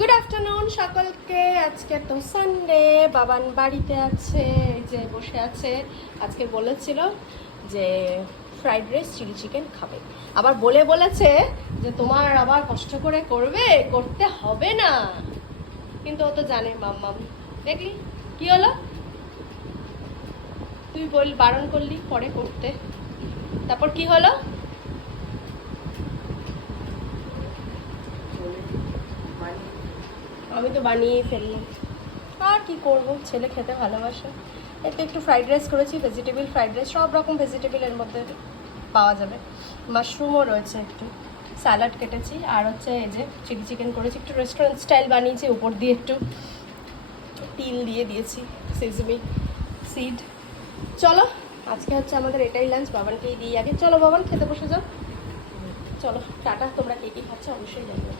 Good afternoon সকলকে। আজকে তো সানডে, বাবান বাড়িতে আছে, এই যে বসে আছে। আজকে বলেছিল যে ফ্রাইড রাইস চিলি চিকেন খাবে, আবার বলেছে যে তোমার আবার কষ্ট করে করতে হবে না, কিন্তু ও তো জানে মাম্মাম। দেখলি কি হলো, তুই বারণ করলি পরে করতে, তারপর কি হলো? আমি তো বানিয়েই ফেললাম, আর কি করব, ছেলে খেতে ভালোবাসে। একটু ফ্রাইড রাইস করেছি, ভেজিটেবল ফ্রাইড রাইস, সব রকম ভেজিটেবলের মধ্যে পাওয়া যাবে। মাশরুমও রয়েছে, একটু স্যালাড কেটেছি, আর হচ্ছে এই যে চিলি চিকেন করেছি, একটু রেস্টুরেন্ট স্টাইল বানিয়েছি, উপর দিয়ে একটু তিল দিয়ে দিয়েছি, সিজমি সিড। চলো আজকে হচ্ছে আমাদের এটাই লাঞ্চ, বাবানকেই দিই আগে। চলো বাবান খেতে বসে যাও, চলো টাটা। তোমরা কে কী খাচ্ছ অবশ্যই জানবে।